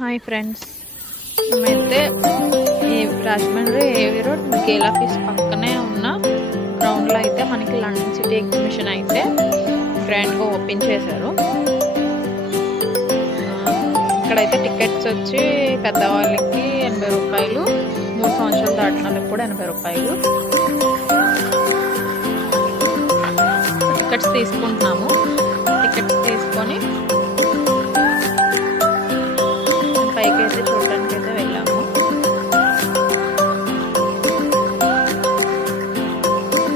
Hi friends, మేమైతే రాజమండ్రి ఏవీ road Gayle office పక్కనే ఉన్న గ్రౌండ్లో అయితే మనకి లండన్ సిటీ ఎగ్జిబిషన్ అయితే గ్రాండ్గా ఓపెన్ చేశారు. ఇక్కడైతే టికెట్స్ వచ్చి పెద్దవాళ్ళకి 80 రూపాయలు, 3 సంవత్సరాలు దాటిన వాళ్ళకి కూడా 80 రూపాయలు. టికెట్స్ తీసుకుంటున్నాము. టికెట్స్ తీసుకొని పైకి అయితే చూడడానికి అయితే వెళ్ళాము.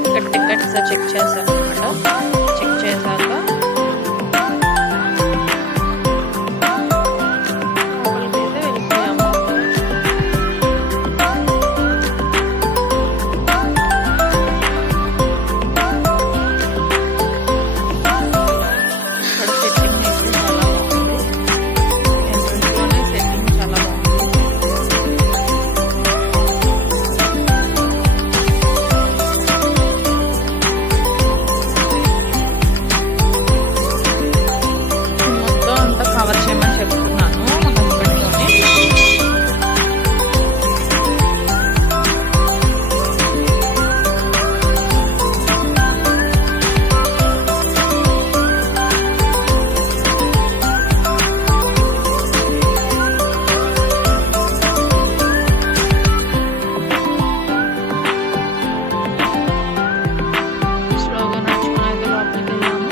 ఇక్కడ టికెట్స్ చెక్ చేశాను అనమాట. చెక్ చేశాక లోపలికి అయితే వెళ్ళిపోయాము. ఇక్కడ సెట్టింగ్ అయితే చాలా బాగుంది. ఎంట్రన్స్లోనే సెట్టింగ్ చాలా బాగుంది. మొత్తం అంతా కవర్ చేయమని చెప్తున్నాను మా హస్బెండ్తోని. స్లోగా నడుచుకుని అయితే లోపలికి వెళ్ళాము.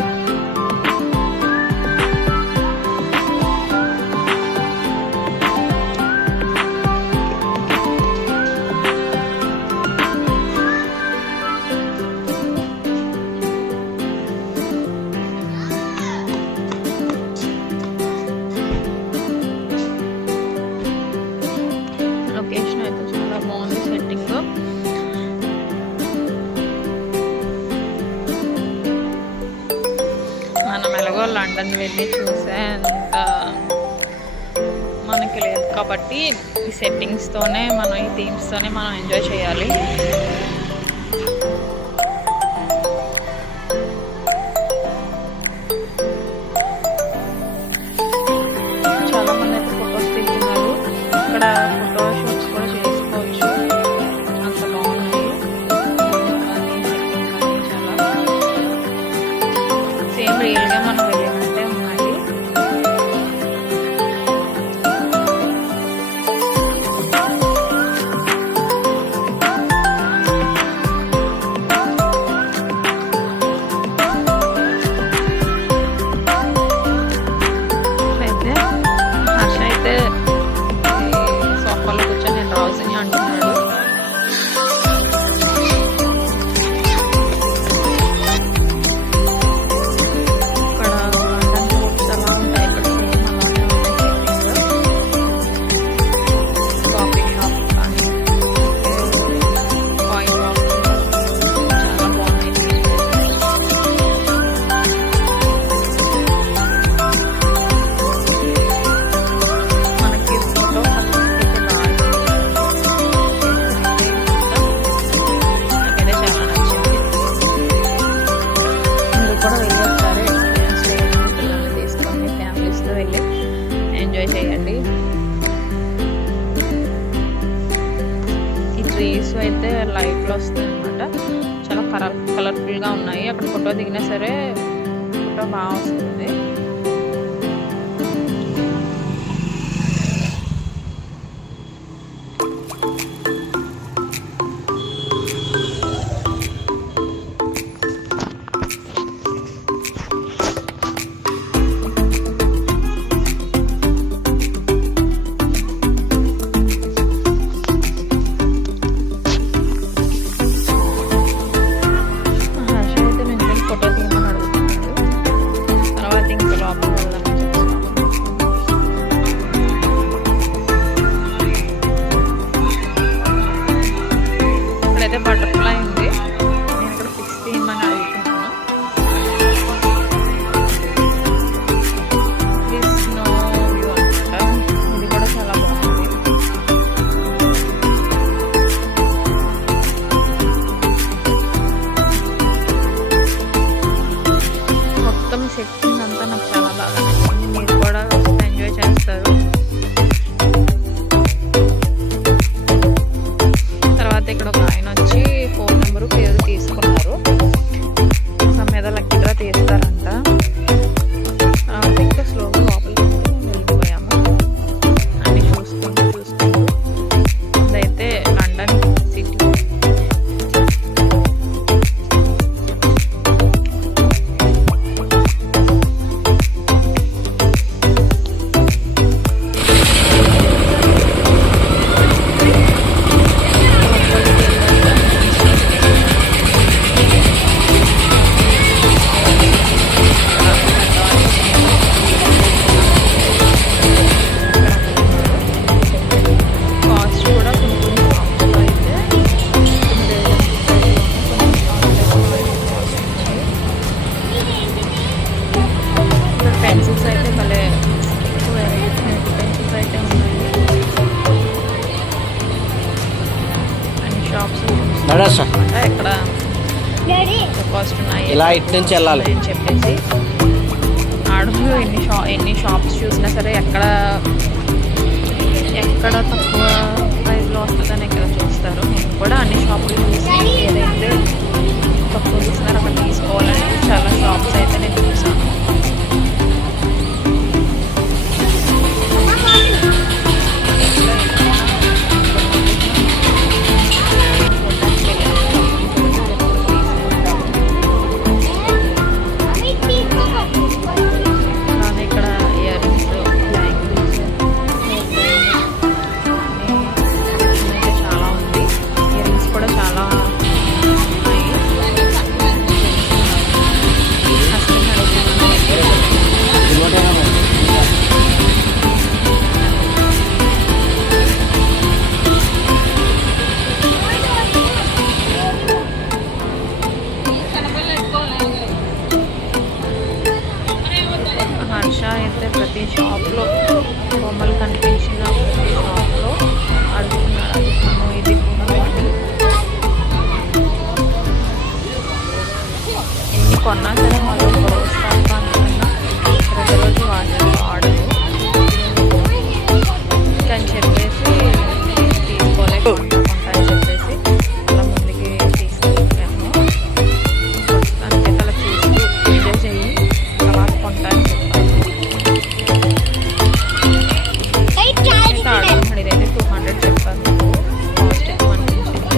లొకేషన్ అయితే చాలా బాగుంది. సెట్టింగ్ మనం ఎలాగో లండన్ వెళ్ళి చూసేంత మనకి లేదు కాబట్టి ఈ సెట్టింగ్స్తోనే మనం ఈ థీమ్స్తోనే మనం ఎంజాయ్ చేయాలి. చాలా మంది అయితే ఫొటోస్ తీస్తున్నారు. ఇక్కడ ఫోటో షూట్స్ కూడా చేసుకోవచ్చు. అంత బాగున్నాయి. కానీ సెట్టింగ్ కానీ చాలా సేమ్ రియల్గా మనం వెళ్ళినట్టే ఉన్నాయి. అయితే హర్ష అయితే సోఫాలో కూర్చొని నేను రావాల్సింది అంటున్నాడు. ఇక్కడ లండన్ ఫుడ్స్ ఎలా ఉంటాయి, ఇక్కడ సేమ్ అలానే ఉన్నాయి. సెట్టింగ్ కాఫీ షాప్ కానీ కాయిన్ బాక్స్ చాలా బాగున్నాయి. మనకి ఫోటో ఫస్ట్ అయితే బాగా నాకైతే చాలా నచ్చింది. మీరు కూడా వెళ్ళి ఒకసారి ఎక్స్పీరియన్స్ చేయండి. పిల్లల్ని తీసుకొని ఫ్యామిలీస్తో వెళ్ళి ఎంజాయ్ చేయండి. ఈ ట్రీస్ అయితే లైట్లో వస్తాయి అనమాట. చాలా కలర్ఫుల్గా ఉన్నాయి. అక్కడ ఫోటో దిగినా సరే ఫోటో బాగా వస్తుంది. హర్ష అయితే నేను ఫోటో తీయమని అడుగుతున్నాడు. తర్వాత ఎక్కడ కాస్ట్ ఉన్నాయి ఇలా ఇటు నుంచి వెళ్ళాలి అని చెప్పేసి ఆడలో ఎన్ని షాప్స్ చూసినా సరే ఎక్కడ తక్కువ ప్రైస్లో వస్తుందని ఇక్కడ చూస్తారు. నేను కూడా అన్ని షాపులు చూసి ఏదైతే తక్కువ చూస్తున్నారో అక్కడ తీసుకోవాలని చాలా షాప్స్ అయితే నేను చూసాను. హర్ష అయితే ప్రతి షాప్లో బొమ్మలు కనిపించిన ప్రతి షాప్లో అడుగుతున్నారు అది కొను ఇది కొను అని. ఎన్ని కొన్నా సరే వాళ్ళు ప్రోత్సాహం అనుకున్నా ప్రతిరోజు వాళ్ళు ఆడరు అని చెప్పేసి తీసుకోలేకుండా అని చెప్పేసి అలా ముందుకి తీసుకెళ్ళాము. ప్రస్తుతానికి అలా చూస్తూ ఎంజాయ్ చెయ్యి తర్వాత కొంటాను చెప్పాను. ఇదైతే 200 చెప్పాను. కాస్ట్ ఎక్కువ అనిపించింది.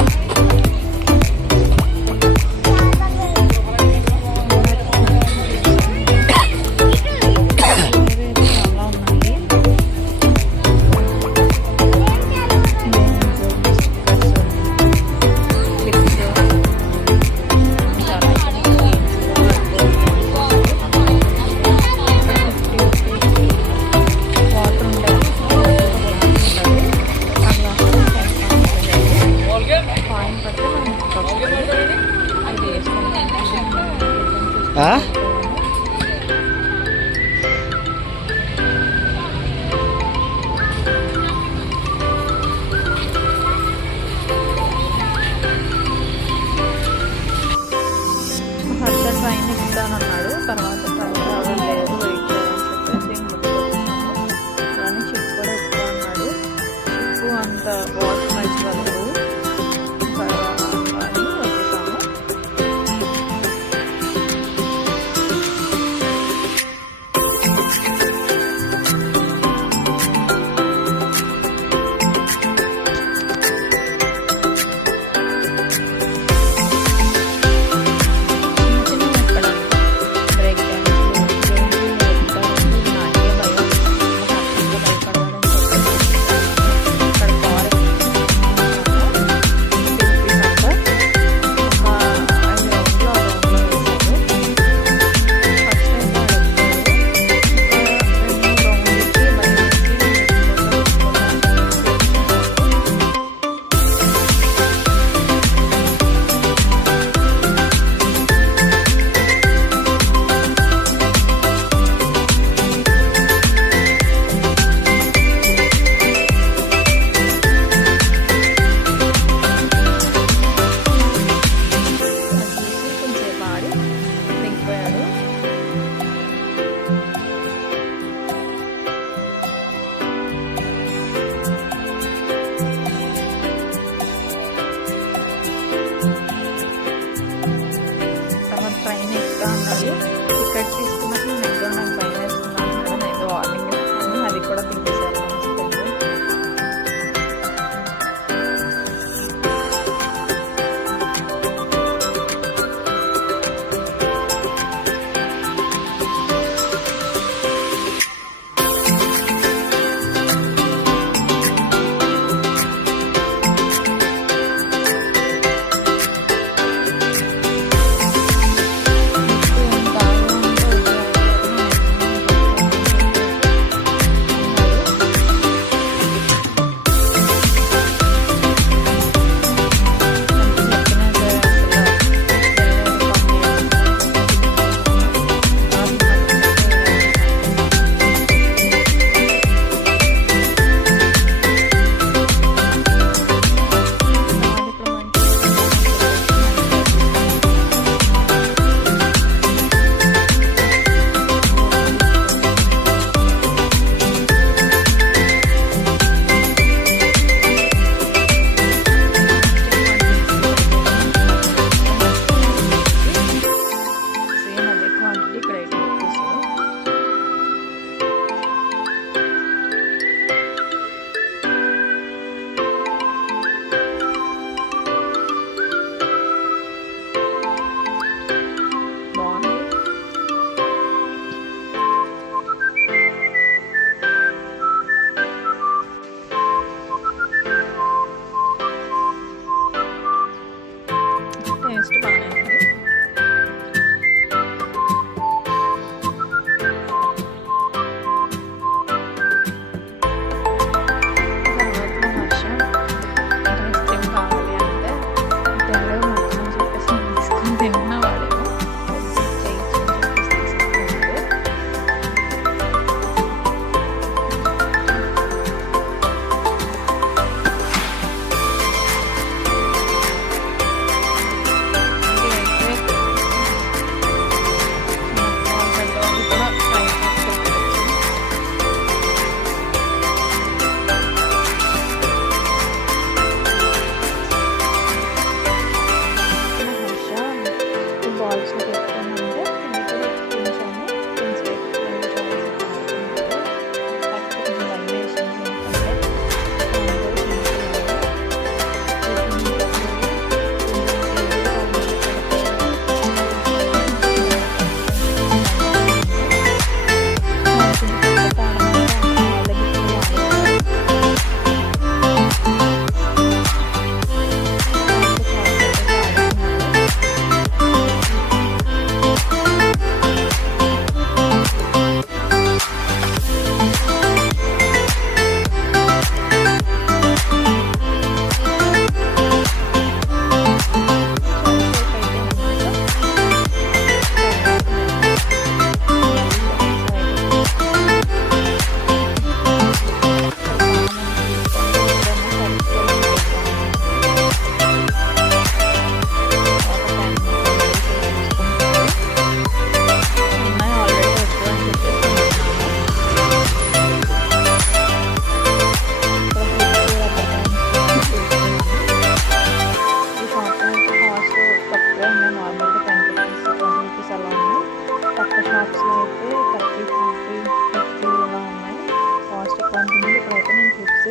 అయితే నేను clips,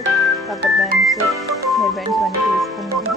rubber bands, hair bands అన్నీ తీసుకున్నాను.